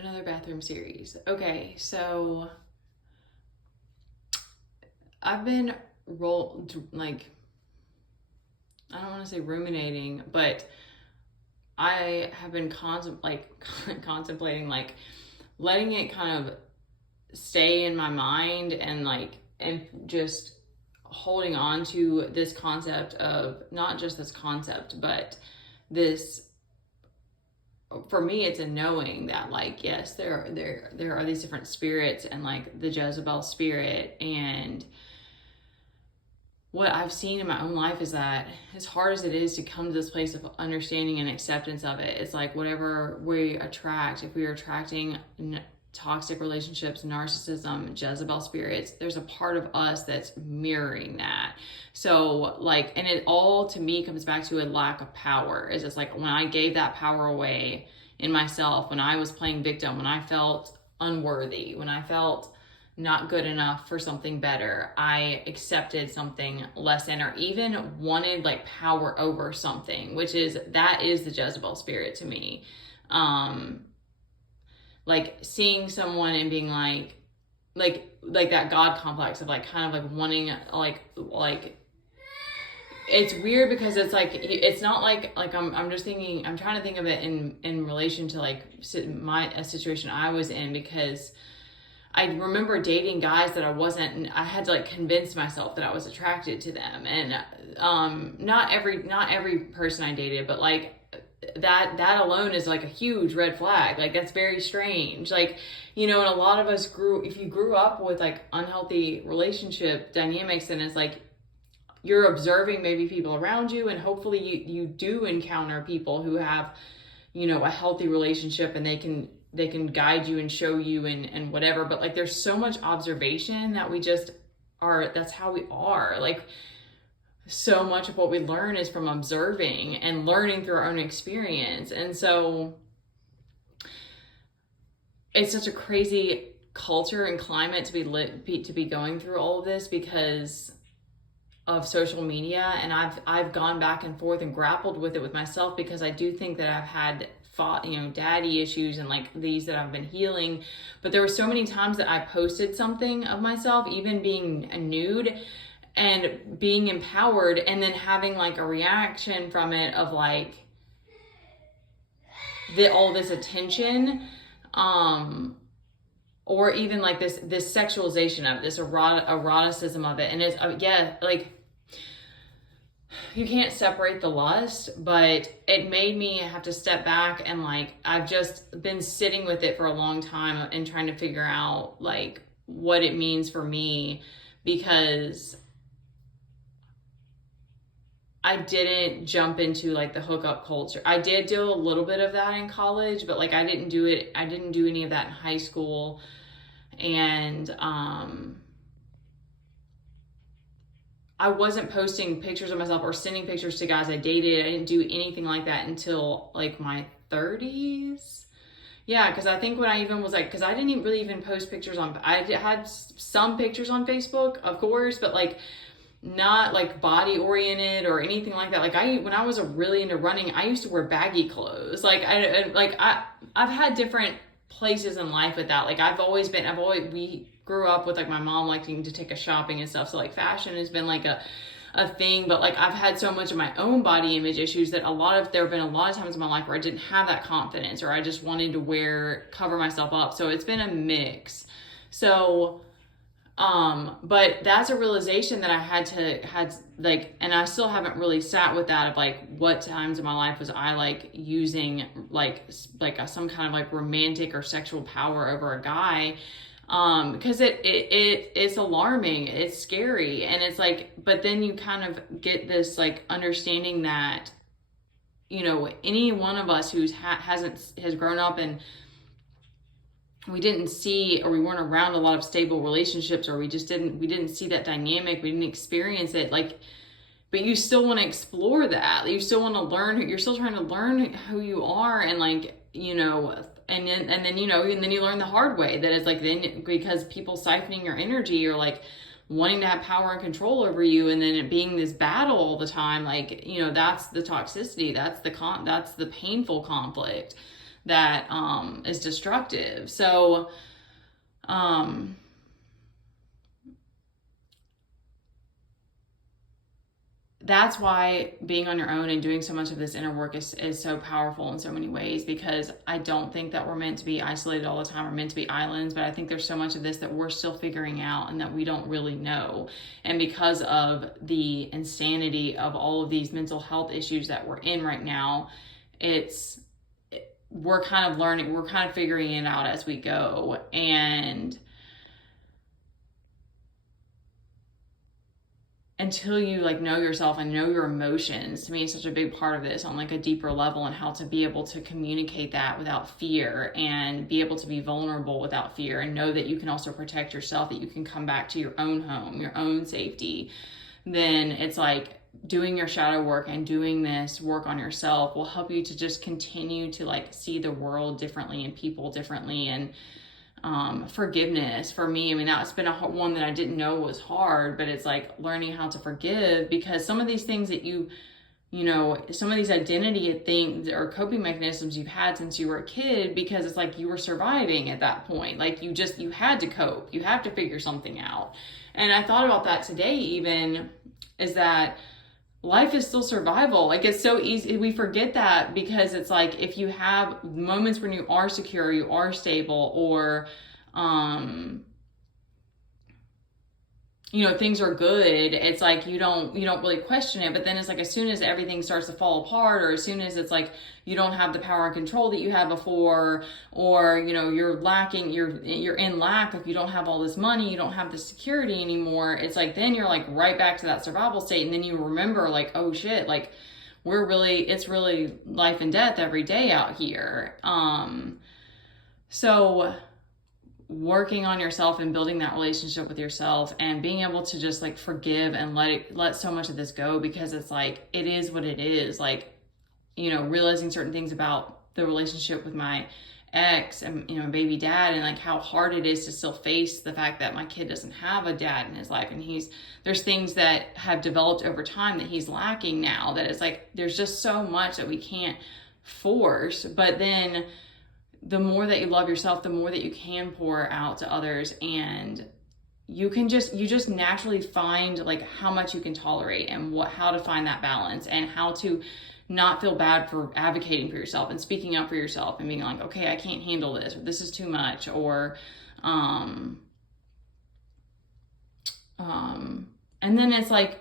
another bathroom series. Okay, so I've been I don't want to say ruminating, but I have been contemplating like letting it kind of stay in my mind and just holding on to this concept of not just this concept, but this, for me, it's a knowing that like, yes, there are these different spirits and like the Jezebel spirit. And what I've seen in my own life is that as hard as it is to come to this place of understanding and acceptance of it, it's like whatever we attract, if we are attracting toxic relationships, narcissism, Jezebel spirits, there's a part of us that's mirroring that. So like, and it all to me comes back to a lack of power. Is it's like when I gave that power away in myself, when I was playing victim, when I felt unworthy, when I felt not good enough for something better, I accepted something less than, or even wanted like power over something, that is the Jezebel spirit to me. Like seeing someone and being like that God complex of like kind of like wanting like it's weird because it's like, it's not like I'm just thinking, I'm trying to think of it in relation to like a situation I was in, because I remember dating guys that I had to like convince myself that I was attracted to them. And not every person I dated, but like that alone is like a huge red flag. Like that's very strange. Like, you know, and a lot of us if you grew up with like unhealthy relationship dynamics, then it's like you're observing maybe people around you, and hopefully you do encounter people who have, you know, a healthy relationship, and they can guide you and show you and whatever. But like there's so much observation that we just are, that's how we are. Like so much of what we learn is from observing and learning through our own experience. And so it's such a crazy culture and climate to be going through all of this because of social media. And I've gone back and forth and grappled with it with myself, because I do think that I've had daddy issues and like these that I've been healing. But there were so many times that I posted something of myself, even being a nude, and being empowered, and then having like a reaction from it of like all this attention, or even like this sexualization of it, this eroticism of it. And it's like you can't separate the lust, but it made me have to step back, and like I've just been sitting with it for a long time and trying to figure out like what it means for me, because I didn't jump into like the hookup culture. I did do a little bit of that in college, but like I didn't do any of that in high school. And I wasn't posting pictures of myself or sending pictures to guys I dated. I didn't do anything like that until like my 30s. Yeah, because I think when I even was like, because I didn't really even post pictures I had some pictures on Facebook, of course, but like not like body oriented or anything like that. Like when I was really into running, I used to wear baggy clothes. Like I've had different places in life with that. Like we grew up with like my mom liking to take us shopping and stuff. So like fashion has been like a thing, but like I've had so much of my own body image issues that there have been a lot of times in my life where I didn't have that confidence, or I just wanted to cover myself up. So it's been a mix. So but that's a realization that I had like, and I still haven't really sat with that of like, what times in my life was I like using some kind of like romantic or sexual power over a guy, because it's alarming, it's scary. And it's like, but then you kind of get this like understanding that, you know, any one of us who's has grown up and we didn't see, or we weren't around a lot of stable relationships, or we didn't see that dynamic, we didn't experience it, like, but you still want to explore that, you still want to learn, you're still trying to learn who you are, and like, you know, and then you know, and then you learn the hard way that it's like, then because people siphoning your energy, or like wanting to have power and control over you, and then it being this battle all the time, like, you know, that's the toxicity, that's the painful conflict that is destructive. So that's why being on your own and doing so much of this inner work is so powerful in so many ways, because I don't think that we're meant to be isolated all the time. We're meant to be islands, but I think there's so much of this that we're still figuring out and that we don't really know. And because of the insanity of all of these mental health issues that we're in right now, we're kind of learning, we're kind of figuring it out as we go. And until you like know yourself and know your emotions, to me is such a big part of this on like a deeper level, and how to be able to communicate that without fear and be able to be vulnerable without fear, and know that you can also protect yourself, that you can come back to your own home, your own safety. Then it's like doing your shadow work and doing this work on yourself will help you to just continue to like see the world differently and people differently. And forgiveness for me, I mean, that's been one that I didn't know was hard, but it's like learning how to forgive, because some of these things that you know, some of these identity things or coping mechanisms you've had since you were a kid, because it's like you were surviving at that point. Like you had to cope, you have to figure something out. And I thought about that today, even, is that life is still survival. Like it's so easy. We forget that, because it's like if you have moments when you are secure, you are stable, or, you know, things are good, it's like you don't really question it. But then it's like as soon as everything starts to fall apart, or as soon as it's like you don't have the power and control that you had before, or you know, you're lacking, you're in lack, if you don't have all this money, you don't have the security anymore, it's like then you're like right back to that survival state. And then you remember like, oh shit, like it's really life and death every day out here. So working on yourself and building that relationship with yourself, and being able to just like forgive and let so much of this go, because it's like, it is what it is. Like, you know, realizing certain things about the relationship with my ex and, you know, my baby dad, and like how hard it is to still face the fact that my kid doesn't have a dad in his life, and there's things that have developed over time that he's lacking now, that it's like there's just so much that we can't force. But then the more that you love yourself, the more that you can pour out to others, and you just naturally find like how much you can tolerate, and how to find that balance, and how to not feel bad for advocating for yourself and speaking up for yourself and being like, okay, I can't handle this, or this is too much, or and then it's like,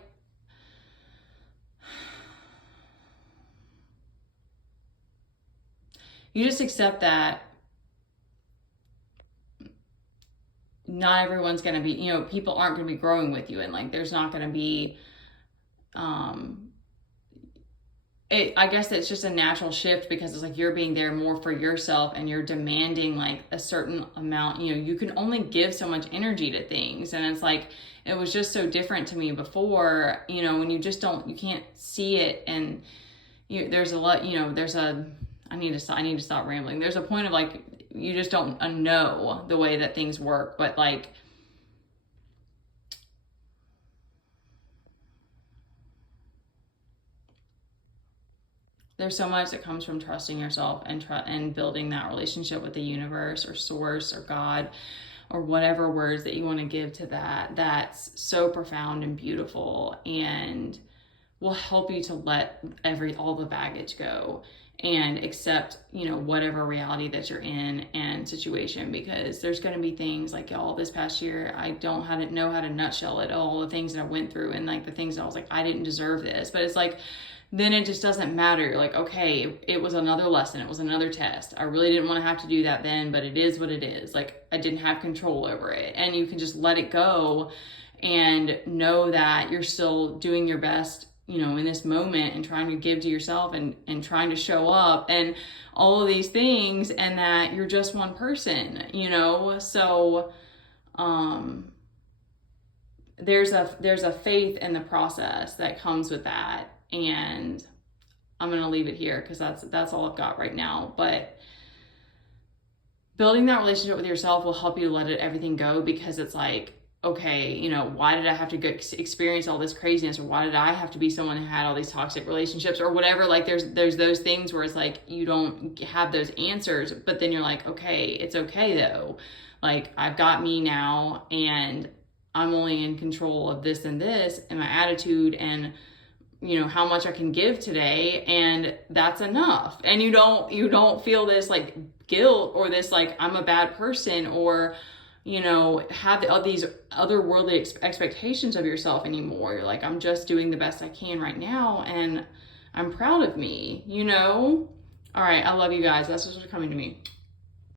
you just accept that not everyone's going to be, you know, people aren't going to be growing with you, and like there's not going to be I guess it's just a natural shift, because it's like you're being there more for yourself, and you're demanding like a certain amount. You know, you can only give so much energy to things, and it's like it was just so different to me before, you know, when you can't see it, and there's a lot, you know, I need to stop rambling. There's a point of like you just don't know the way that things work, but like there's so much that comes from trusting yourself and building that relationship with the universe or source or God or whatever words that you want to give to that. That's so profound and beautiful, and will help you to let all the baggage go and accept, you know, whatever reality that you're in and situation. Because there's going to be things like, y'all, this past year, I don't know how to nutshell it, all the things that I went through, and like the things that I was like, I didn't deserve this. But it's like, then it just doesn't matter. You're like, okay, it was another lesson. It was another test. I really didn't want to have to do that then, but it is what it is. Like, I didn't have control over it. And you can just let it go and know that you're still doing your best, you know, in this moment, and trying to give to yourself, and trying to show up, and all of these things, and that you're just one person, you know? So, there's a faith in the process that comes with that. And I'm going to leave it here, because that's all I've got right now. But building that relationship with yourself will help you let everything go, because it's like, okay, you know, why did I have to go experience all this craziness, or why did I have to be someone who had all these toxic relationships or whatever? Like there's those things where it's like you don't have those answers, but then you're like, okay, it's okay though. Like I've got me now, and I'm only in control of this and this and my attitude and, you know, how much I can give today, and that's enough. And you don't feel this like guilt or this like I'm a bad person, or, you know, have all these otherworldly expectations of yourself anymore. You're like, I'm just doing the best I can right now, and I'm proud of me, you know? All right, I love you guys. That's what's coming to me.